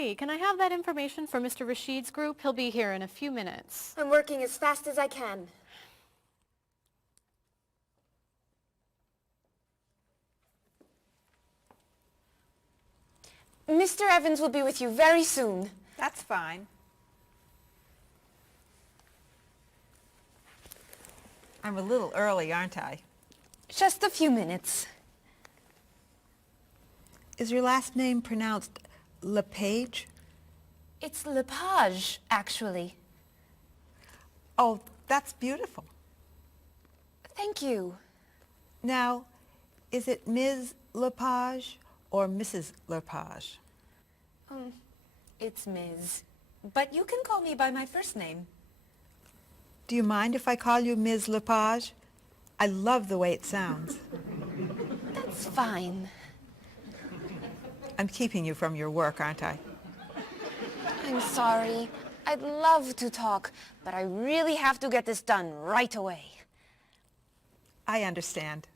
Marie, can I have that information for Mr. Rashid's group? He'll be here in a few minutes. I'm working as fast as I can. Mr. Evans will be with you very soon. That's fine. I'm a little early, aren't I? Just a few minutes. Is your last name pronounced LePage? It's Lepage, actually. Oh, that's beautiful. Thank you. Now, is it Ms. Lepage or Mrs. Lepage? It's Ms. But you can call me by my first name. Do you mind if I call you Ms. Lepage? I love the way it sounds. That's fine. I'm keeping you from your work, aren't I? I'm sorry. I'd love to talk, but I really have to get this done right away. I understand.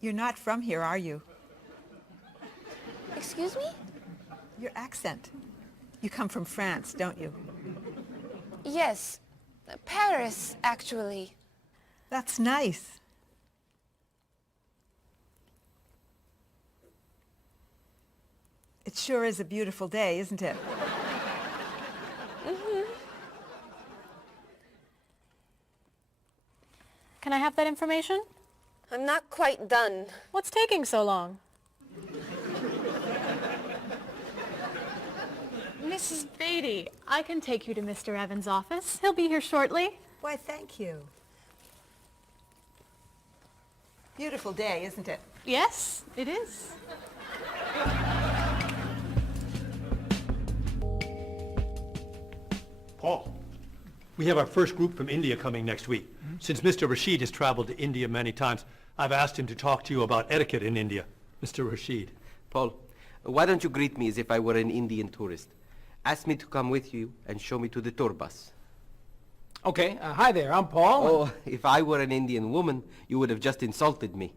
You're not from here, are you? Excuse me? Your accent. You come from France, don't you? Yes. Paris, actually. That's nice. It sure is a beautiful day, isn't it? Can I have that information? I'm not quite done. What's taking so long? Mrs. Beatty, I can take you to Mr. Evans' office. He'll be here shortly. Why, thank you. Beautiful day, isn't it? Yes, it is. Paul, we have our first group from India coming next week. Since Mr. Rashid has traveled to India many times, I've asked him to talk to you about etiquette in India. Mr. Rashid. Paul, why don't you greet me as if I were an Indian tourist? Ask me to come with you and show me to the tour bus. Okay, hi there, I'm Paul. Oh, if I were an Indian woman, you would have just insulted me.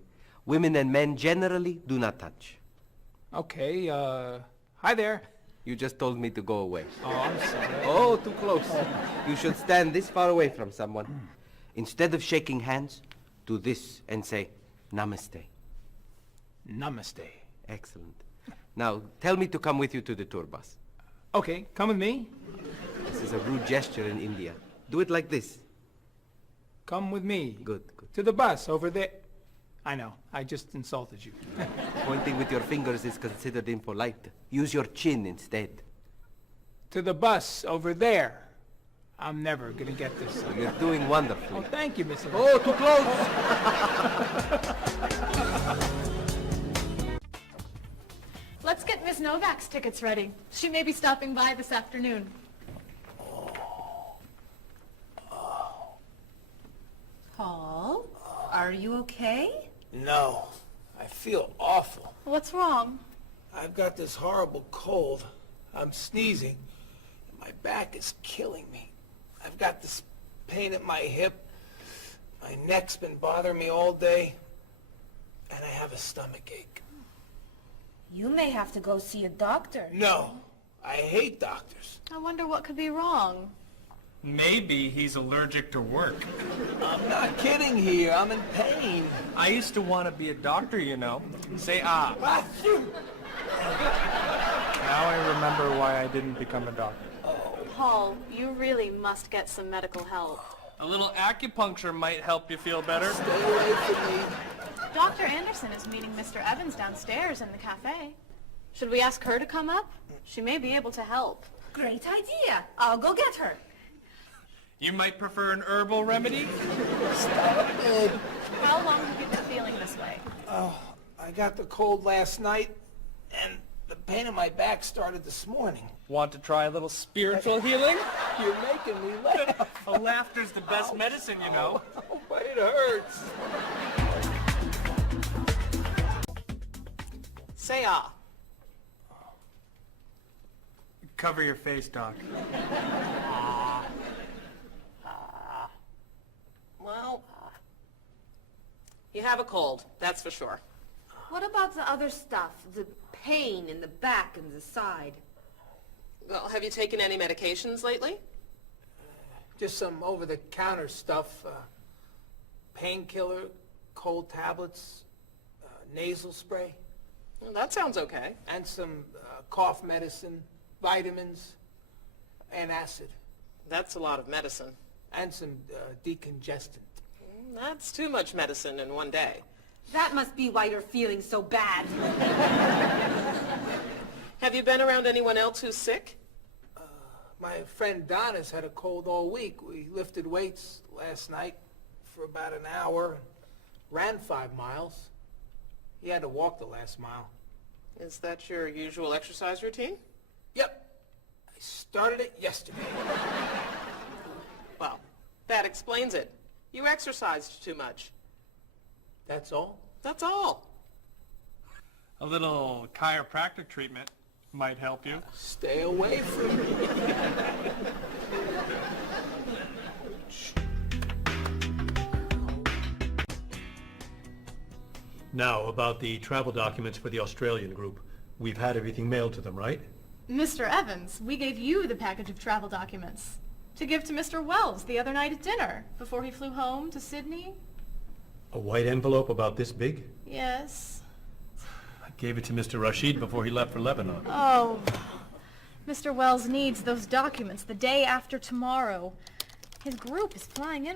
Women and men generally do not touch. Okay, hi there. You just told me to go away. Oh, I'm sorry. Oh, too close. You should stand this far away from someone. Instead of shaking hands, do this and say, Namaste. Namaste. Excellent. Now, tell me to come with you to the tour bus. Okay, come with me. This is a rude gesture in India. Do it like this. Come with me. Good, good. To the bus over there. I know, I just insulted you. Pointing with your fingers is considered impolite. Use your chin instead. To the bus over there. I'm never gonna get this. You're doing wonderfully. Oh, thank you, Mr. Oh, too close! Let's get Ms. Novak's tickets ready. She may be stopping by this afternoon. Paul, are you okay? No, I feel awful. What's wrong? I've got this horrible cold. I'm sneezing, and my back is killing me. I've got this pain at my hip. My neck's been bothering me all day, and I have a stomach ache. You may have to go see a doctor. No, I hate doctors. I wonder what could be wrong. Maybe he's allergic to work. I'm not kidding here. I'm in pain. I used to want to be a doctor, you know. Say ah. Achoo! Now I remember why I didn't become a doctor. Paul, you really must get some medical help. A little acupuncture might help you feel better. Stay away from me. Dr. Anderson is meeting Mr. Evans downstairs in the cafe. Should we ask her to come up? She may be able to help. Great idea. I'll go get her. You might prefer an herbal remedy? Stop it. How long have you been feeling this way? Oh, I got the cold last night, and the pain in my back started this morning. Want to try a little spiritual healing? You're making me laugh. Laughter's the best medicine, you know. Oh, but it hurts. Say ah. Cover your face, Doc. Well, you have a cold, that's for sure. What about the other stuff? The pain in the back and the side? Well, have you taken any medications lately? Just some over-the-counter stuff. Painkiller, cold tablets, nasal spray. Well, that sounds okay. And some cough medicine, vitamins, and acid. That's a lot of medicine. And some decongestant. That's too much medicine in one day. That must be why you're feeling so bad. Have you been around anyone else who's sick? My friend Donna's had a cold all week. We lifted weights last night for about an hour, ran 5 miles. He had to walk the last mile. Is that your usual exercise routine? Yep. I started it yesterday. Well, that explains it. You exercised too much. That's all? That's all. A little chiropractic treatment might help you. Stay away from me. Now, about the travel documents for the Australian group. We've had everything mailed to them, right? Mr. Evans, we gave you the package of travel documents to give to Mr. Wells the other night at dinner before he flew home to Sydney. A white envelope about this big? Yes. I gave it to Mr. Rashid before he left for Lebanon. Oh, Mr. Wells needs those documents the day after tomorrow. His group is flying in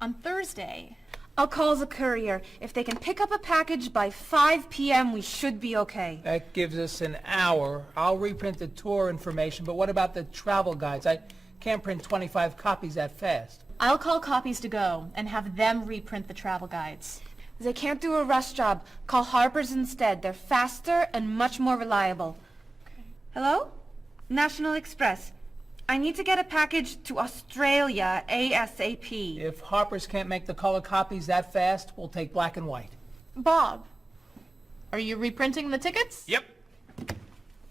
on Thursday. I'll call the courier. If they can pick up a package by 5 p.m., we should be okay. That gives us an hour. I'll reprint the tour information, but what about the travel guides? I can't print 25 copies that fast. I'll call Copies to Go and have them reprint the travel guides. They can't do a rush job. Call Harper's instead. They're faster and much more reliable. Okay. Hello? National Express. I need to get a package to Australia ASAP. If Harper's can't make the color copies that fast, we'll take black and white. Bob, are you reprinting the tickets? Yep.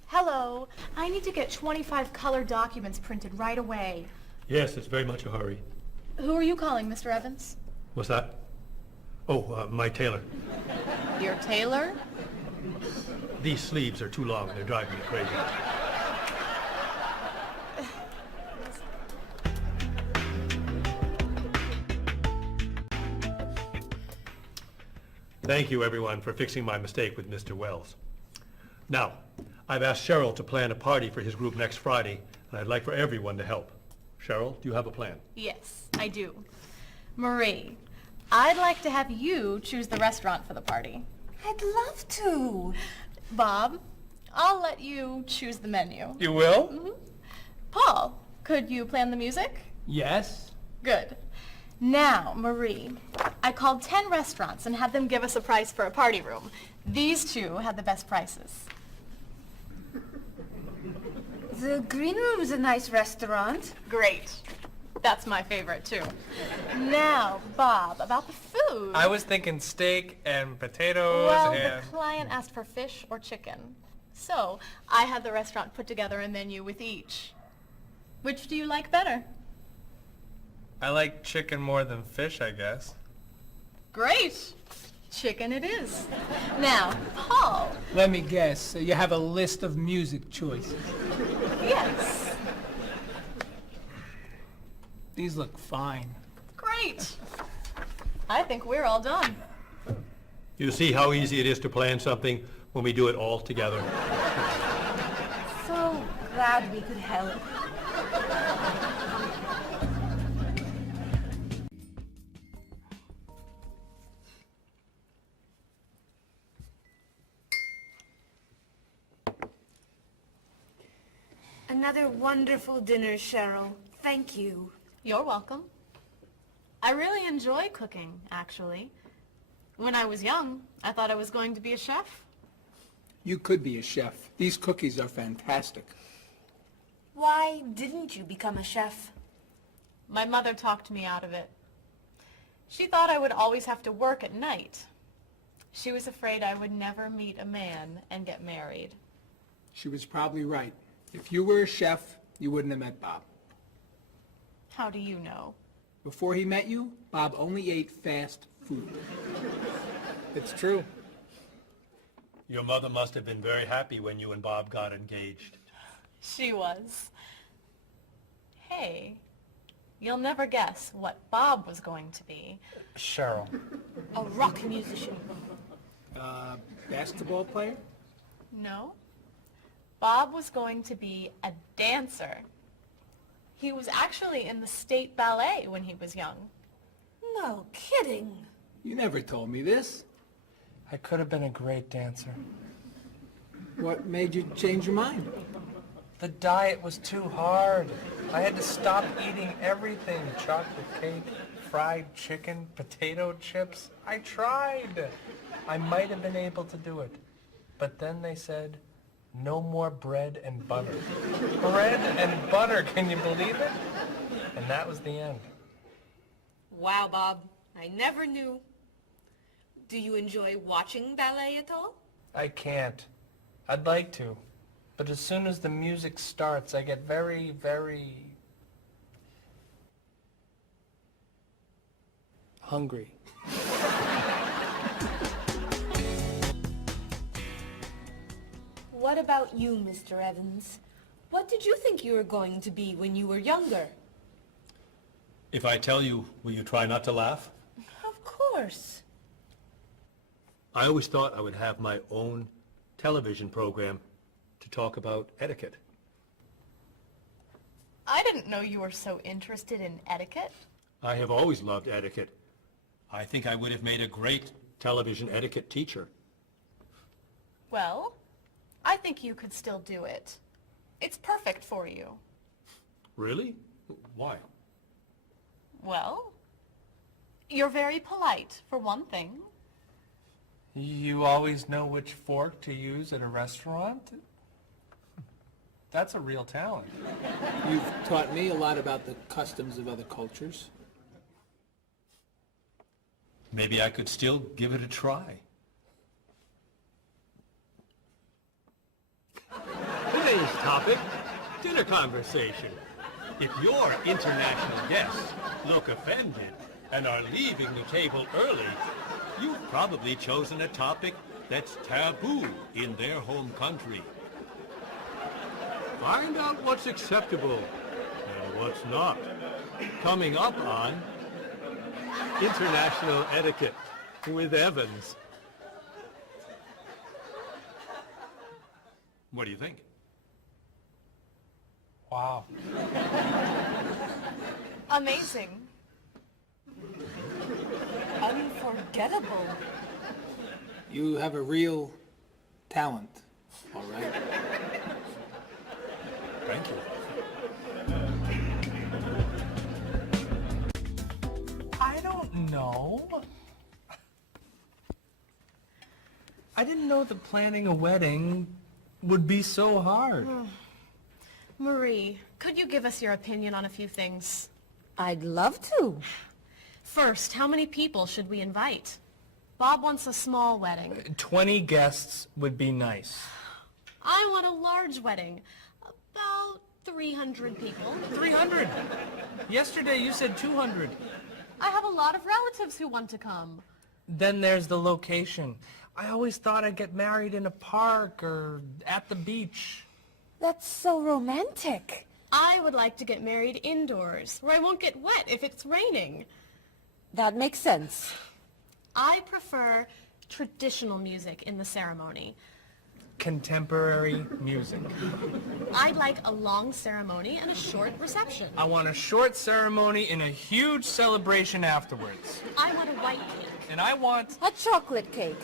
Hello. I need to get 25 color documents printed right away. Yes, it's very much a hurry. Who are you calling, Mr. Evans? What's that? Oh, my tailor. Your tailor? These sleeves are too long. They're driving me crazy. Thank you, everyone, for fixing my mistake with Mr. Wells. Now, I've asked Cheryl to plan a party for his group next Friday, and I'd like for everyone to help. Cheryl, do you have a plan? Yes, I do. Marie, I'd like to have you choose the restaurant for the party. I'd love to. Bob, I'll let you choose the menu. You will? Mm-hmm. Paul, could you plan the music? Yes? Good. Now, Marie, I called 10 restaurants and had them give us a price for a party room. These two had the best prices. The Green Room's a nice restaurant. Great. That's my favorite, too. Now, Bob, about the food. I was thinking steak and potatoes Well, and... the client asked for fish or chicken. So, I had the restaurant put together a menu with each. Which do you like better? I like chicken more than fish, I guess. Great. Chicken it is. Now, Paul. Let me guess. So you have a list of music choices. Yes. These look fine. Great. I think we're all done. You see how easy it is to plan something when we do it all together? So glad we could help. Another wonderful dinner, Cheryl. Thank you. You're welcome. I really enjoy cooking, actually. When I was young, I thought I was going to be a chef. You could be a chef. These cookies are fantastic. Why didn't you become a chef? My mother talked me out of it. She thought I would always have to work at night. She was afraid I would never meet a man and get married. She was probably right. If you were a chef, you wouldn't have met Bob. How do you know? Before he met you, Bob only ate fast food. It's true. Your mother must have been very happy when you and Bob got engaged. She was. Hey, you'll never guess what Bob was going to be. Cheryl. A rock musician. Basketball player? No. Bob was going to be a dancer. He was actually in the state ballet when he was young. No kidding. You never told me this. I could have been a great dancer. What made you change your mind? The diet was too hard. I had to stop eating everything. Chocolate cake, fried chicken, potato chips. I tried. I might have been able to do it. But then they said, no more bread and butter. Bread and butter, can you believe it? And that was the end. Wow, Bob. I never knew. Do you enjoy watching ballet at all? I can't. I'd like to. But as soon as the music starts, I get very, very hungry. What about you, Mr. Evans? What did you think you were going to be when you were younger? If I tell you, will you try not to laugh? Of course. I always thought I would have my own television program to talk about etiquette. I didn't know you were so interested in etiquette. I have always loved etiquette. I think I would have made a great television etiquette teacher. Well, I think you could still do it. It's perfect for you. Really? Why? Well, you're very polite, for one thing. You always know which fork to use at a restaurant? That's a real talent. You've taught me a lot about the customs of other cultures. Maybe I could still give it a try. Today's topic, dinner conversation. If your international guests look offended and are leaving the table early, you've probably chosen a topic that's taboo in their home country. Find out what's acceptable and what's not. Coming up on International Etiquette with Evans. What do you think? Wow. Amazing. Unforgettable. You have a real talent, all right? Thank you. I don't know. I didn't know that planning a wedding would be so hard. Marie, could you give us your opinion on a few things? I'd love to. First, how many people should we invite? Bob wants a small wedding. 20 guests would be nice. I want a large wedding. About 300 people. 300? Yesterday you said 200. I have a lot of relatives who want to come. Then there's the location. I always thought I'd get married in a park or at the beach. That's so romantic. I would like to get married indoors, where I won't get wet if it's raining. That makes sense. I prefer traditional music in the ceremony. Contemporary music. I'd like a long ceremony and a short reception. I want a short ceremony and a huge celebration afterwards. I want a white cake. And I want... A chocolate cake.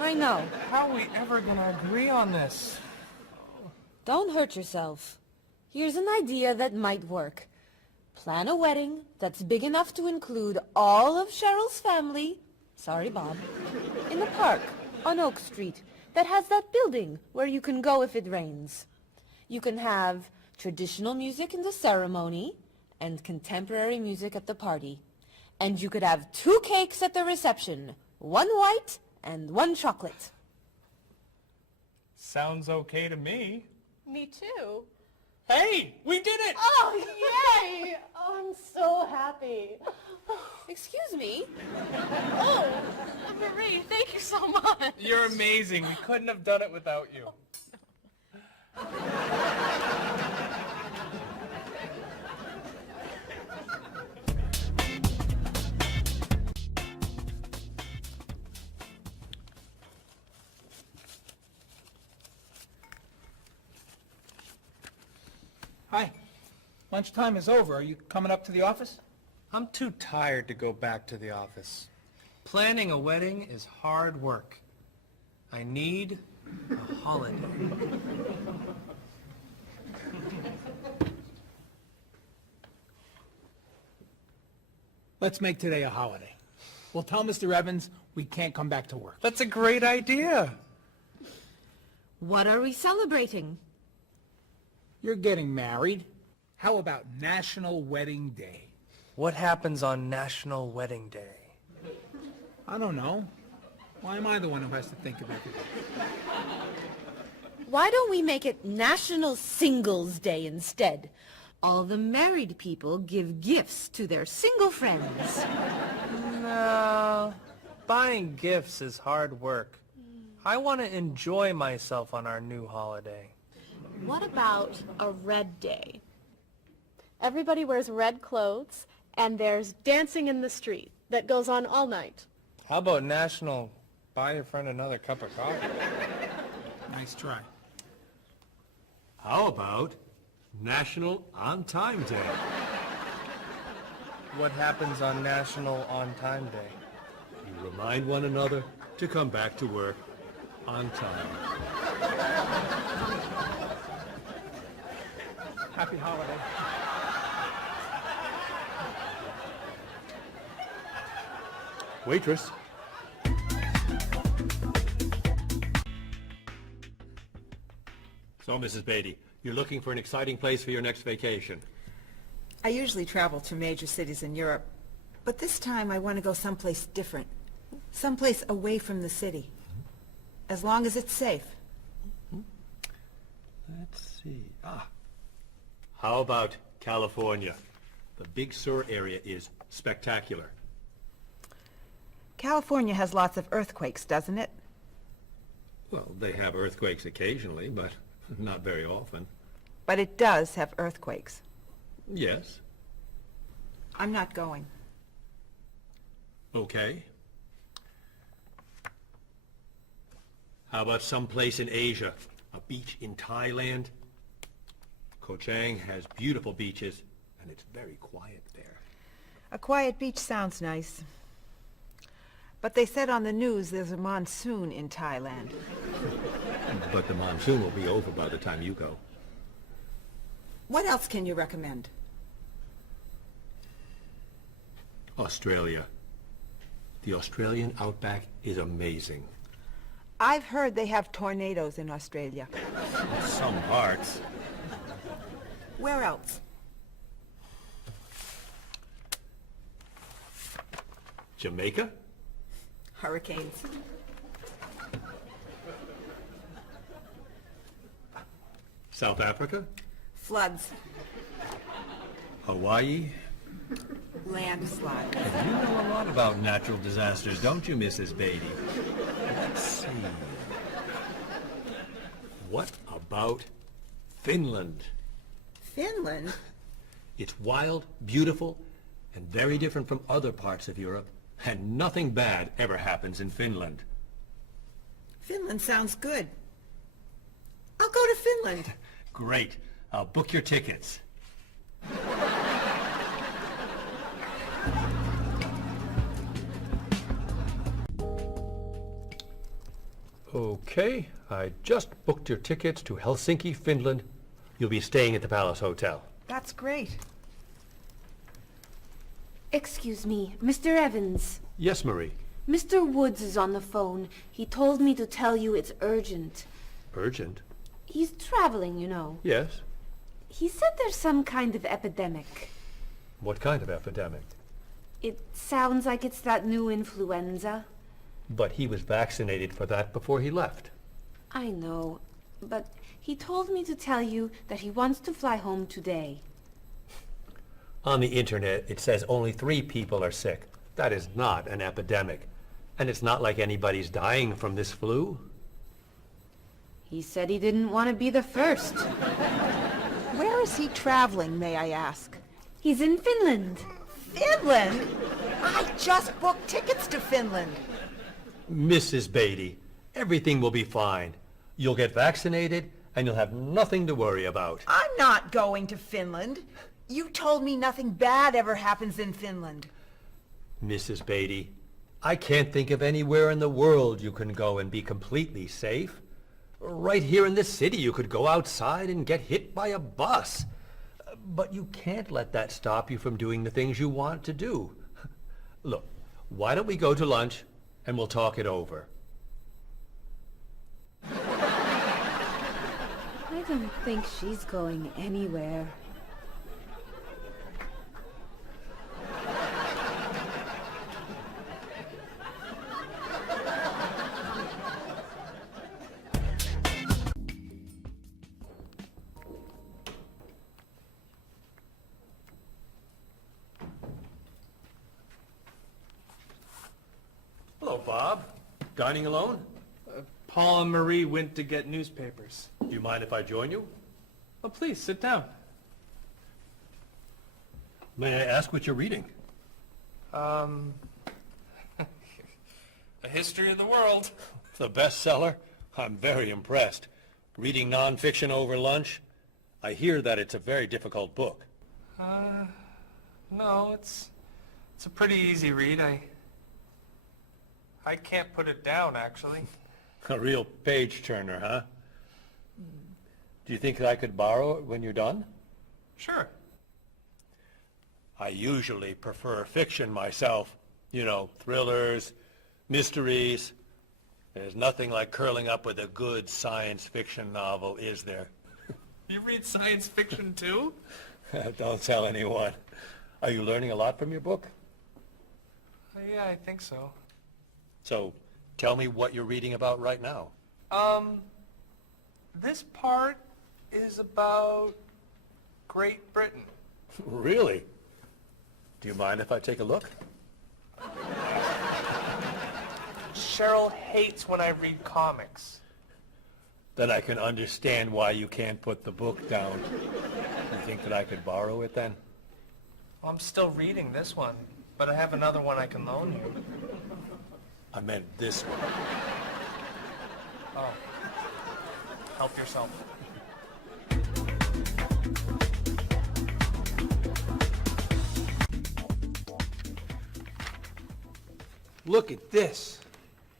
I know. How are we ever gonna agree on this? Don't hurt yourself. Here's an idea that might work. Plan a wedding that's big enough to include all of Cheryl's family, sorry Bob, in the park on Oak Street that has that building where you can go if it rains. You can have traditional music in the ceremony and contemporary music at the party. And you could have 2 cakes at the reception, 1 white and 1 chocolate. Sounds okay to me. Me too. Hey, we did it! Oh, yay! Oh, I'm so happy. Excuse me? Oh, Marie, thank you so much. You're amazing. We couldn't have done it without you. Hi. Lunchtime is over. Are you coming up to the office? I'm too tired to go back to the office. Planning a wedding is hard work. I need a holiday. Let's make today a holiday. We'll tell Mr. Evans we can't come back to work. That's a great idea. What are we celebrating? You're getting married. How about National Wedding Day? What happens on National Wedding Day? I don't know. Why am I the one who has to think of everything? Why don't we make it National Singles Day instead? All the married people give gifts to their single friends. No, buying gifts is hard work. I want to enjoy myself on our new holiday. What about a red day? Everybody wears red clothes, and there's dancing in the street that goes on all night. How about National Buy Your Friend Another Cup of Coffee? Nice try. How about National On Time Day? What happens on National On Time Day? You remind one another to come back to work on time. Happy holiday. Waitress. So, Mrs. Beatty, you're looking for an exciting place for your next vacation. I usually travel to major cities in Europe, but this time I want to go someplace different. Someplace away from the city. As long as it's safe. Let's see. How about California? The Big Sur area is spectacular. California has lots of earthquakes, doesn't it? Well, they have earthquakes occasionally, but not very often. But it does have earthquakes. Yes. I'm not going. Okay. How about someplace in Asia? A beach in Thailand? Koh Chang has beautiful beaches, and it's very quiet there. A quiet beach sounds nice. But they said on the news there's a monsoon in Thailand. But the monsoon will be over by the time you go. What else can you recommend? Australia. The Australian outback is amazing. I've heard they have tornadoes in Australia. Some parts. Where else? Jamaica? Hurricanes. South Africa? Floods. Hawaii? Landslides. You know a lot about natural disasters, don't you, Mrs. Beatty? Let's see. What about Finland? Finland? It's wild, beautiful, and very different from other parts of Europe, and nothing bad ever happens in Finland. Finland sounds good. I'll go to Finland. Great. I'll book your tickets. Okay, I just booked your tickets to Helsinki, Finland. You'll be staying at the Palace Hotel. That's great. Excuse me, Mr. Evans. Yes, Marie. Mr. Woods is on the phone. He told me to tell you it's urgent. Urgent? He's traveling, you know. Yes. He said there's some kind of epidemic. What kind of epidemic? It sounds like it's that new influenza. But he was vaccinated for that before he left. I know, but he told me to tell you that he wants to fly home today. On the internet, it says only 3 people are sick. That is not an epidemic. And it's not like anybody's dying from this flu. He said he didn't want to be the first. Where is he traveling, may I ask? He's in Finland. Finland? I just booked tickets to Finland. Mrs. Beatty, everything will be fine. You'll get vaccinated, and you'll have nothing to worry about. I'm not going to Finland. You told me nothing bad ever happens in Finland. Mrs. Beatty, I can't think of anywhere in the world you can go and be completely safe. Right here in this city, you could go outside and get hit by a bus. But you can't let that stop you from doing the things you want to do. Look, why don't we go to lunch and we'll talk it over? I don't think she's going anywhere. Hello, Bob. Dining alone? Paul and Marie went to get newspapers. Do you mind if I join you? Oh, please, sit down. May I ask what you're reading? A history of the world. The bestseller? I'm very impressed. Reading nonfiction over lunch? I hear that it's a very difficult book. No, it's a pretty easy read. I can't put it down, actually. A real page-turner, huh? Do you think I could borrow it when you're done? Sure. I usually prefer fiction myself. You know, thrillers, mysteries. There's nothing like curling up with a good science fiction novel, is there? You read science fiction, too? Don't tell anyone. Are you learning a lot from your book? Yeah, I think so. So, tell me what you're reading about right now. This part is about Great Britain. Really? Do you mind if I take a look? Cheryl hates when I read comics. Then I can understand why you can't put the book down. You think that I could borrow it then? Well, I'm still reading this one, but I have another one I can loan you. I meant this one. Oh. Help yourself. Look at this.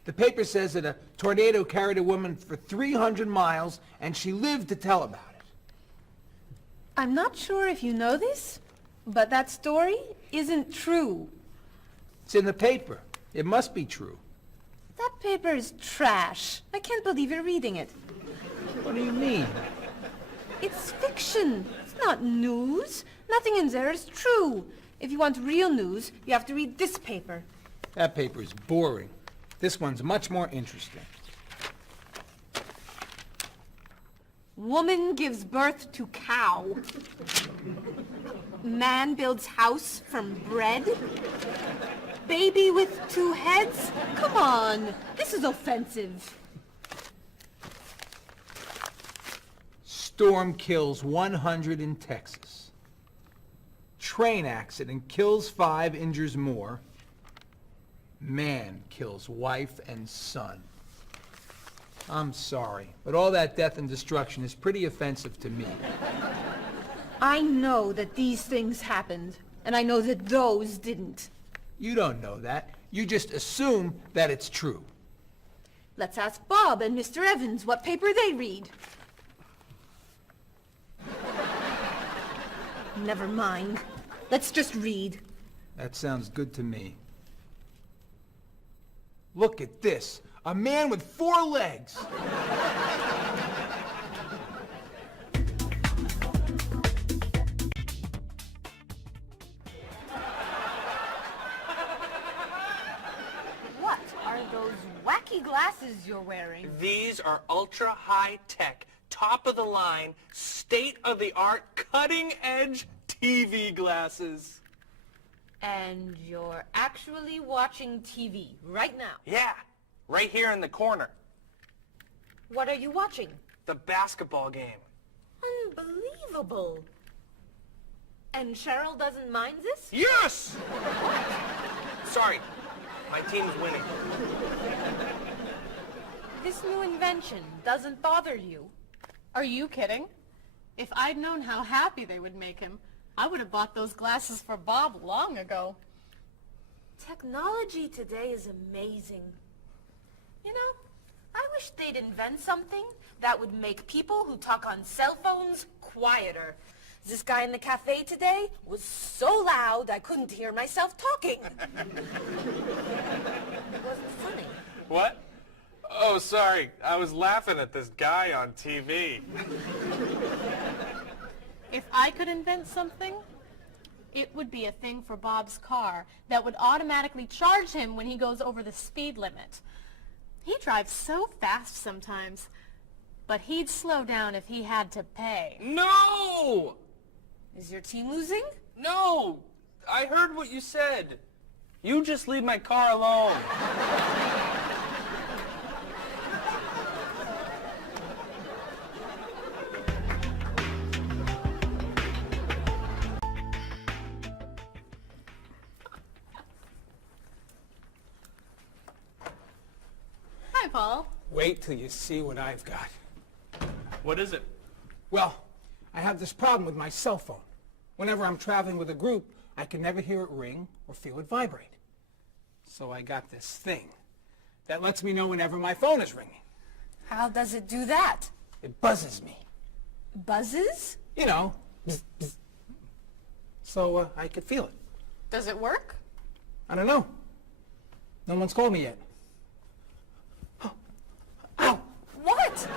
The paper says that a tornado carried a woman for 300 miles, and she lived to tell about it. I'm not sure if you know this, but that story isn't true. It's in the paper. It must be true. That paper is trash. I can't believe you're reading it. What do you mean? It's fiction. It's not news. Nothing in there is true. If you want real news, you have to read this paper. That paper is boring. This one's much more interesting. Woman gives birth to cow. Man builds house from bread. Baby with 2 heads? Come on, this is offensive. Storm kills 100 in Texas. Train accident kills 5, injures more. Man kills wife and son. I'm sorry, but all that death and destruction is pretty offensive to me. I know that these things happened, and I know that those didn't. You don't know that. You just assume that it's true. Let's ask Bob and Mr. Evans what paper they read. Never mind. Let's just read. That sounds good to me. Look at this. A man with 4 legs. What are those wacky glasses you're wearing? These are ultra high tech, top of the line, state of the art, cutting edge TV glasses. And you're actually watching TV right now. Yeah, right here in the corner. What are you watching? The basketball game. Unbelievable. And Cheryl doesn't mind this? Yes! Sorry, my team's winning. This new invention doesn't bother you. Are you kidding? If I'd known how happy they would make him, I would have bought those glasses for Bob long ago. Technology today is amazing. You know, I wish they'd invent something that would make people who talk on cell phones quieter. This guy in the cafe today was so loud I couldn't hear myself talking. It wasn't funny. What? Oh, sorry. I was laughing at this guy on TV. If I could invent something, it would be a thing for Bob's car that would automatically charge him when he goes over the speed limit. He drives so fast sometimes, but he'd slow down if he had to pay. No! Is your team losing? No! I heard what you said. You just leave my car alone. Hi, Paul. Wait till you see what I've got. What is it? Well, I have this problem with my cell phone. Whenever I'm traveling with a group, I can never hear it ring or feel it vibrate. So I got this thing that lets me know whenever my phone is ringing. How does it do that? It buzzes me. Buzzes? You know, bzz, bzz. So I could feel it. Does it work? I don't know. No one's called me yet. Ow! What?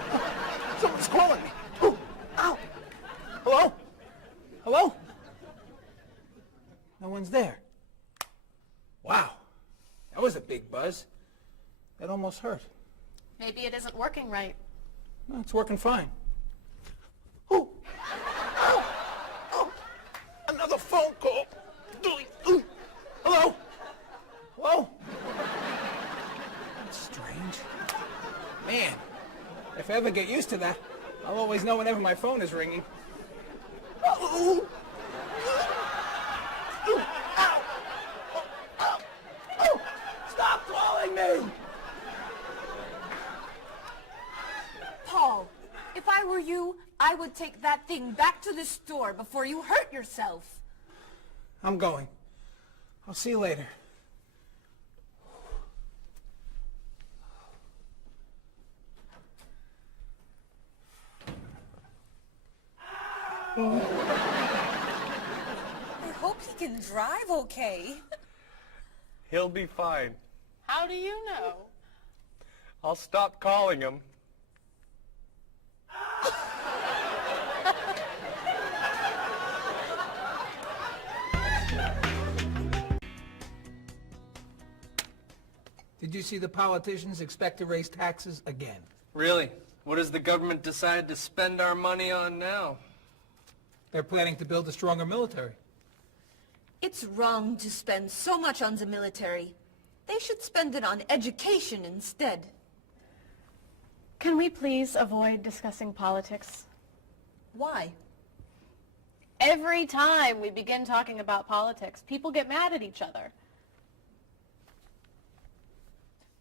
Someone's calling me. Oh, ow! Hello? Hello? No one's there. Wow. That was a big buzz. That almost hurt. Maybe it isn't working right. No, it's working fine. Oh! Ow! Oh! Another phone call. Ooh. Hello? Hello? That's strange. Man, if I ever get used to that, I'll always know whenever my phone is ringing. Oh! Ow! Oh! Ow! Oh! Stop calling me! Paul, if I were you, I would take that thing back to the store before you hurt yourself. I'm going. I'll see you later. I hope he can drive okay. He'll be fine. How do you know? I'll stop calling him. Did you see the politicians expect to raise taxes again? Really? What does the government decide to spend our money on now? They're planning to build a stronger military. It's wrong to spend so much on the military. They should spend it on education instead. Can we please avoid discussing politics? Why? Every time we begin talking about politics, people get mad at each other.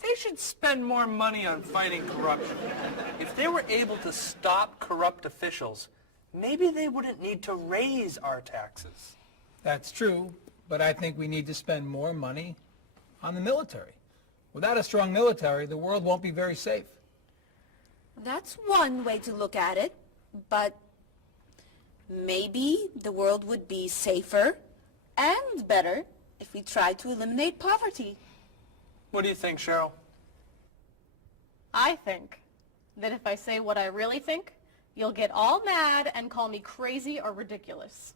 They should spend more money on fighting corruption. If they were able to stop corrupt officials, maybe they wouldn't need to raise our taxes. That's true, but I think we need to spend more money on the military. Without a strong military, the world won't be very safe. That's one way to look at it, but maybe the world would be safer and better if we tried to eliminate poverty. What do you think, Cheryl? I think that if I say what I really think, you'll get all mad and call me crazy or ridiculous.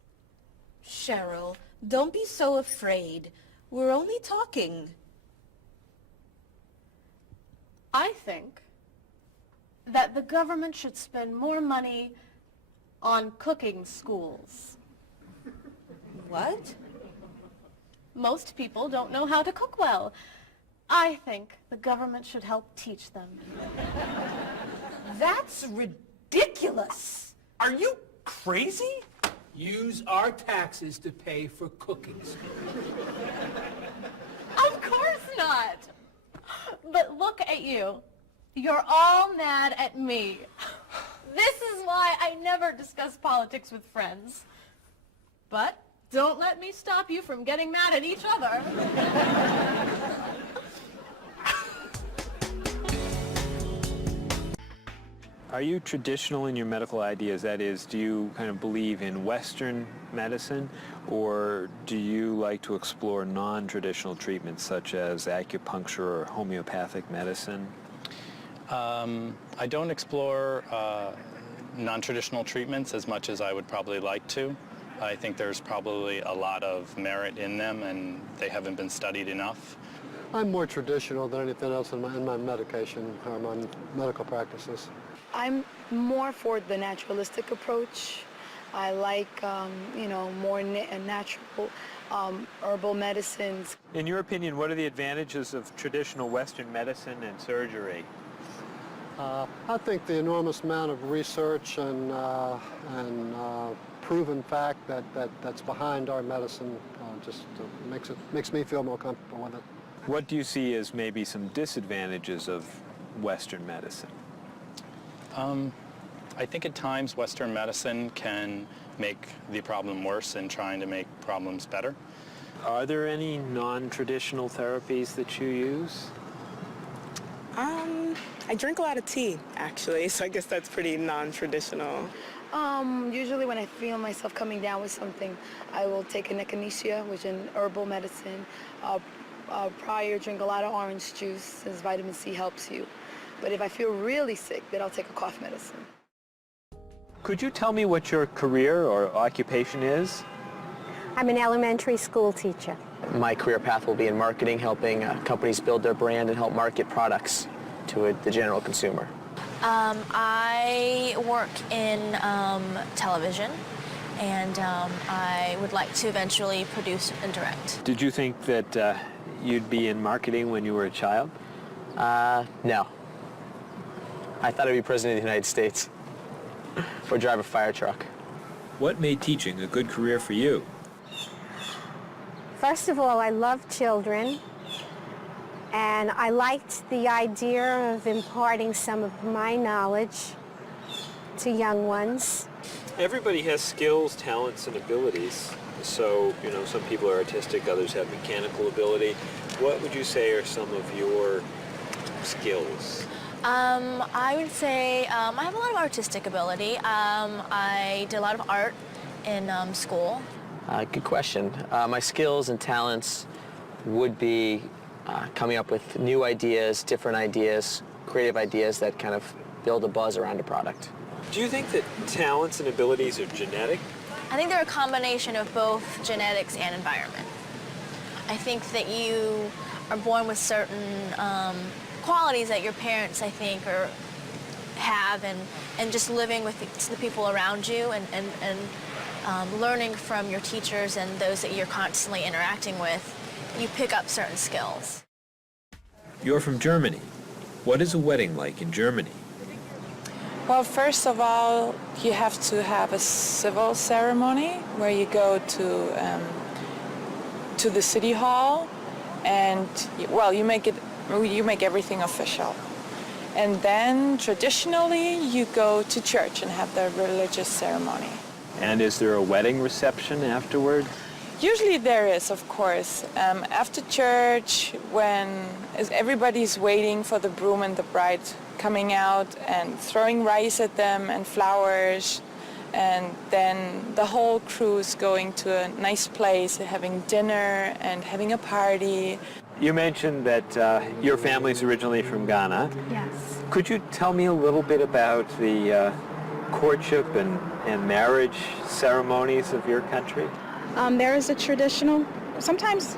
Cheryl, don't be so afraid. We're only talking. I think that the government should spend more money on cooking schools. What? Most people don't know how to cook well. I think the government should help teach them. That's ridiculous. Are you crazy? Use our taxes to pay for cooking school. Of course not. But look at you. You're all mad at me. This is why I never discuss politics with friends. But don't let me stop you from getting mad at each other. Are you traditional in your medical ideas? That is, do you kind of believe in Western medicine, or do you like to explore non-traditional treatments such as acupuncture or homeopathic medicine? I don't explore non-traditional treatments as much as I would probably like to. I think there's probably a lot of merit in them, and they haven't been studied enough. I'm more traditional than anything else in my medication or my medical practices. I'm more for the naturalistic approach. I like, more natural herbal medicines. In your opinion, what are the advantages of traditional Western medicine and surgery? I think the enormous amount of research and proven fact that's behind our medicine just makes me feel more comfortable with it. What do you see as maybe some disadvantages of Western medicine? I think at times Western medicine can make the problem worse in trying to make problems better. Are there any non-traditional therapies that you use? I drink a lot of tea, actually, so I guess that's pretty non-traditional. Usually when I feel myself coming down with something, I will take an echinacea, which is an herbal medicine. Prior, drink a lot of orange juice, as vitamin C helps you. But if I feel really sick, then I'll take a cough medicine. Could you tell me what your career or occupation is? I'm an elementary school teacher. My career path will be in marketing, helping companies build their brand and help market products to the general consumer. I work in television, and I would like to eventually produce and direct. Did you think that you'd be in marketing when you were a child? No. I thought I'd be president of the United States or drive a fire truck. What made teaching a good career for you? First of all, I love children, and I liked the idea of imparting some of my knowledge to young ones. Everybody has skills, talents, and abilities. So, some people are artistic, others have mechanical ability. What would you say are some of your skills? I would say I have a lot of artistic ability. I did a lot of art in school. Good question. My skills and talents would be coming up with new ideas, different ideas, creative ideas that kind of build a buzz around a product. Do you think that talents and abilities are genetic? I think they're a combination of both genetics and environment. I think that you are born with certain qualities that your parents, I think, have, and just living with the people around you and learning from your teachers and those that you're constantly interacting with, you pick up certain skills. You're from Germany. What is a wedding like in Germany? Well, first of all, you have to have a civil ceremony where you go to the city hall, and you make everything official. And then traditionally you go to church and have the religious ceremony. And is there a wedding reception afterward? Usually there is, of course. After church, when everybody's waiting for the groom and the bride coming out and throwing rice at them and flowers, and then the whole crew is going to a nice place, having dinner and having a party. You mentioned that your family's originally from Ghana. Yes. Could you tell me a little bit about the courtship and marriage ceremonies of your country? There is a traditional, sometimes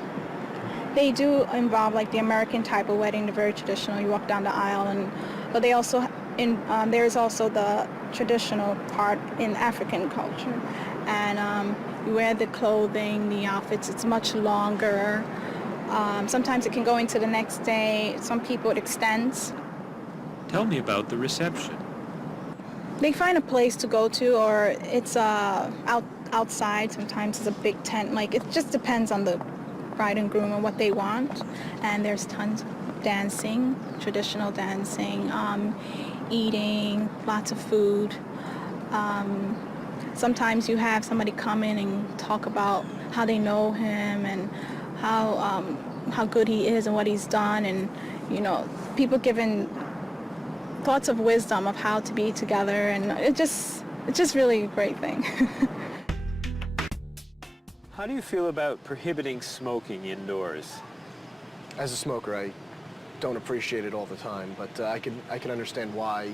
they do involve like the American type of wedding, the very traditional, you walk down the aisle, but they also, there is also the traditional part in African culture. And you wear the clothing, the outfits, it's much longer. Sometimes it can go into the next day. Some people it extends. Tell me about the reception. They find a place to go to, or it's outside. Sometimes it's a big tent. Like, it just depends on the bride and groom and what they want. And there's tons of dancing, traditional dancing, eating, lots of food. Sometimes you have somebody come in and talk about how they know him and how good he is and what he's done, and people giving thoughts of wisdom of how to be together, and it's just really a great thing. How do you feel about prohibiting smoking indoors? As a smoker, I don't appreciate it all the time, but I can understand why.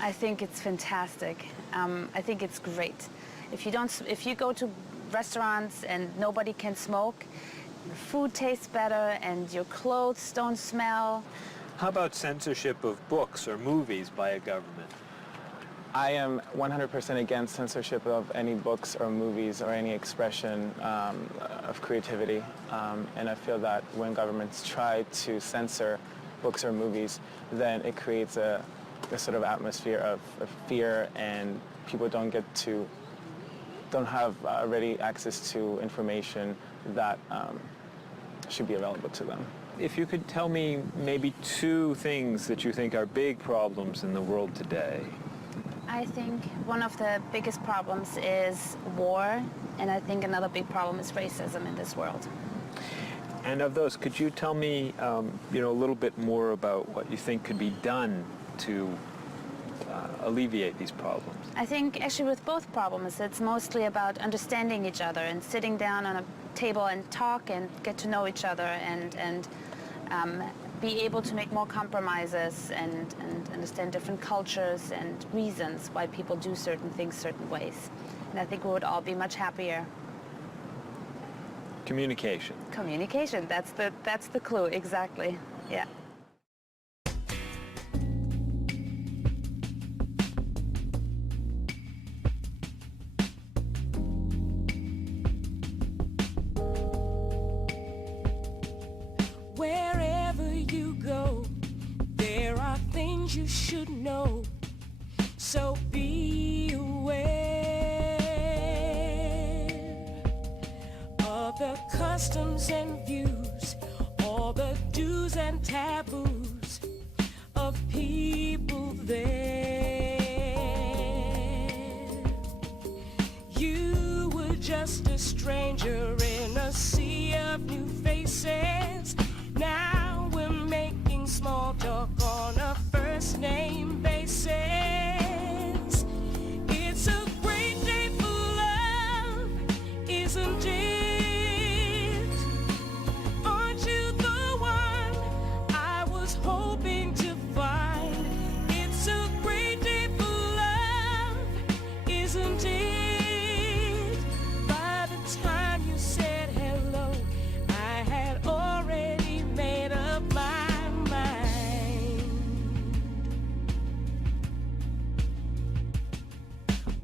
I think it's fantastic. I think it's great. If you go to restaurants and nobody can smoke, the food tastes better and your clothes don't smell. How about censorship of books or movies by a government? I am 100% against censorship of any books or movies or any expression of creativity. And I feel that when governments try to censor books or movies, then it creates a sort of atmosphere of fear, and people don't have ready access to information that should be available to them. If you could tell me maybe 2 things that you think are big problems in the world today. I think one of the biggest problems is war, and I think another big problem is racism in this world. And of those, could you tell me a little bit more about what you think could be done to alleviate these problems? I think actually with both problems, it's mostly about understanding each other and sitting down on a table and talk and get to know each other and be able to make more compromises and understand different cultures and reasons why people do certain things certain ways. And I think we would all be much happier. Communication. Communication, that's the clue, exactly, yeah. Wherever you go, there are things you should know, so be aware of the customs and views, all the do's and taboos of people there. You were just a stranger in a sea of new faces. Now we're making small talk on a first name basis. It's a great day for love, isn't it? Aren't you the one I was hoping to find? It's a great day for love, isn't it? By the time you said hello, I had already made up my mind.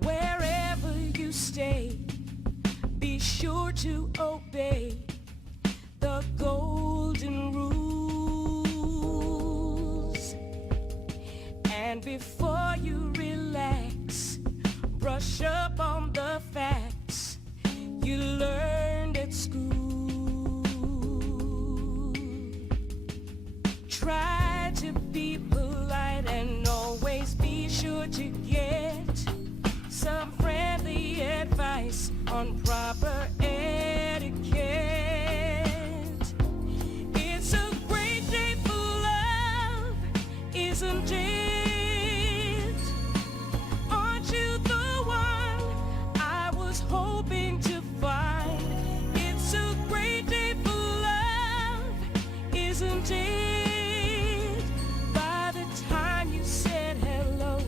Wherever you stay, be sure to obey the golden rules. And before you relax, brush up on the facts you learned at school. Try to be polite and always be sure to get some friendly advice on proper etiquette. It's a great day for love, isn't it? Aren't you the one I was hoping to find? It's a great day for love, isn't it? By the time you said hello,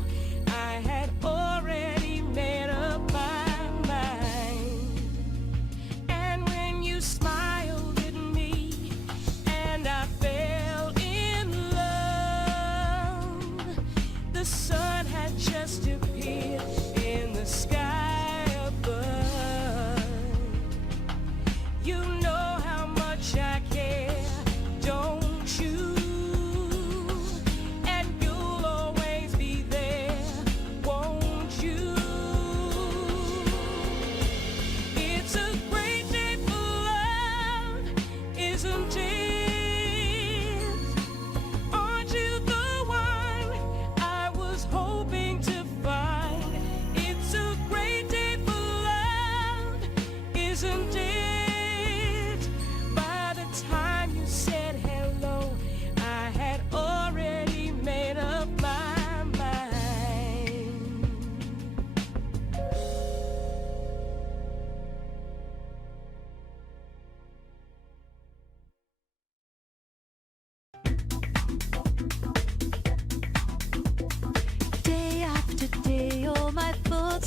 I had already made up my mind. And when you smiled at me and I fell in love, the sun had just appeared in the sky above.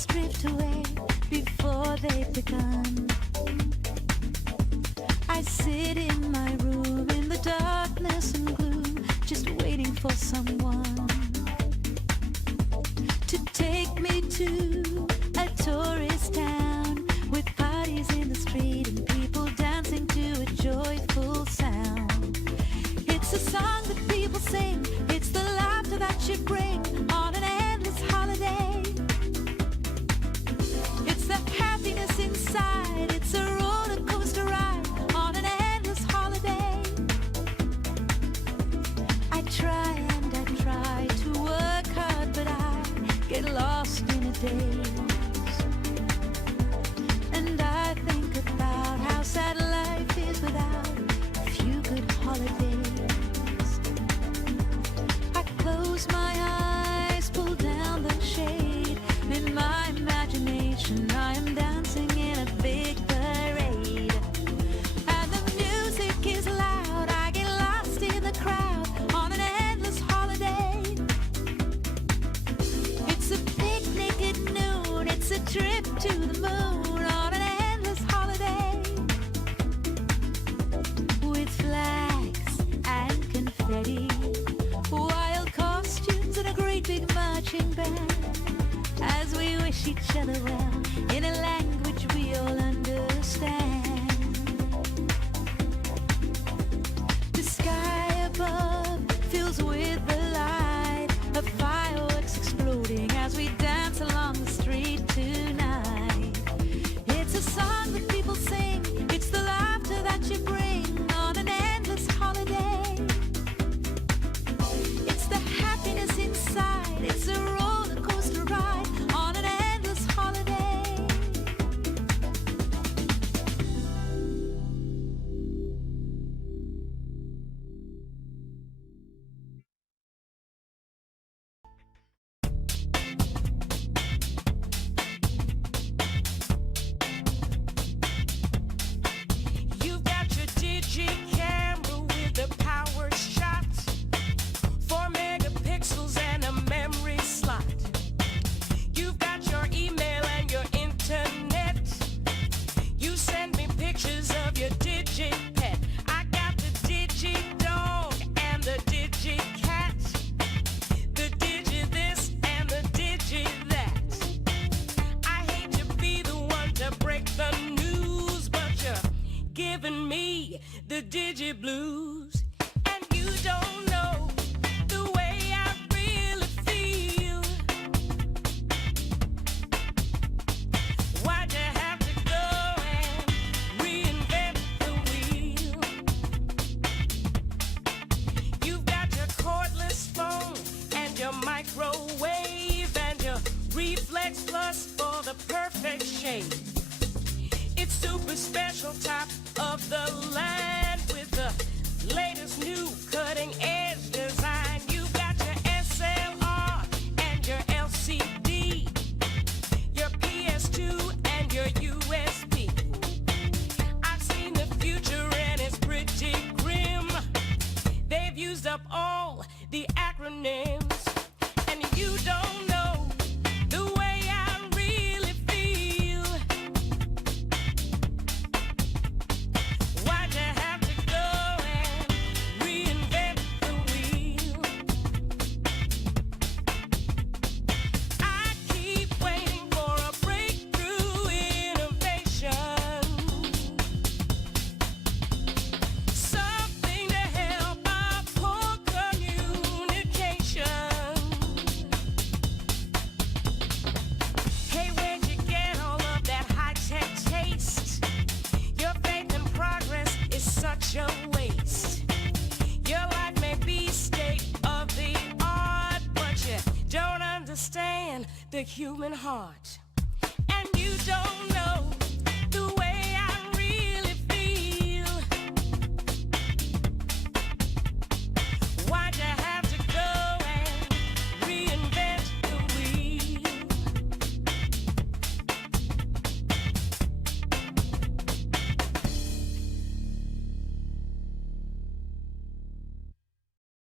thoughts drift away before they've begun. I sit in my room in the darkness and gloom, just waiting for someone to take me to a tourist town with parties in the street and people dancing to a joyful sound. It's a song that people sing, it's the laughter that you bring on an endless holiday. It's the happiness inside, it's a roller coaster ride on an endless holiday. I try and I try to work hard, but I get lost in a daze. And I think about how sad life is without a few good holidays. I close my eyes, pull down the shade. In my imagination, I am dancing in a big parade. And the music is loud, I get lost in the crowd on an endless holiday. It's a picnic at noon, it's a trip to the moon on an endless holiday. With flags and confetti, wild costumes and a great big marching band, as we wish each other well in a language we all understand. The sky above fills with the light of fireworks exploding as we dance along the street tonight. It's a song that people sing, it's the laughter that you bring on an endless holiday. It's the happiness inside, it's a roller coaster ride on an endless holiday. You've got your digi camera with a power shot, 4 megapixels and a memory slot. You've got your email and your internet. You send me pictures of your digi pet. I got the digi dog and the digi cat, the digi this and the digi that. I hate to be the one to break the news, but you're giving me the digi blues. And you don't know the way I really feel. Why'd you have to go and reinvent the wheel? You've got your cordless phone and your microwave and your reflex plus for the perfect shape. It's super special, top of the line with the latest new cutting edge design. You've got your SLR and your LCD, your PS2 and your USB. I've seen the future and it's pretty grim. They've used up all the acronyms, and you don't know the way I really feel. Why'd you have to go and reinvent the wheel? I keep waiting for a breakthrough innovation, something to help our poor communication. Hey, where'd you get all of that high-tech taste? Your faith in progress is such a waste. Your life may be state of the art, but you don't understand the human heart. And you don't know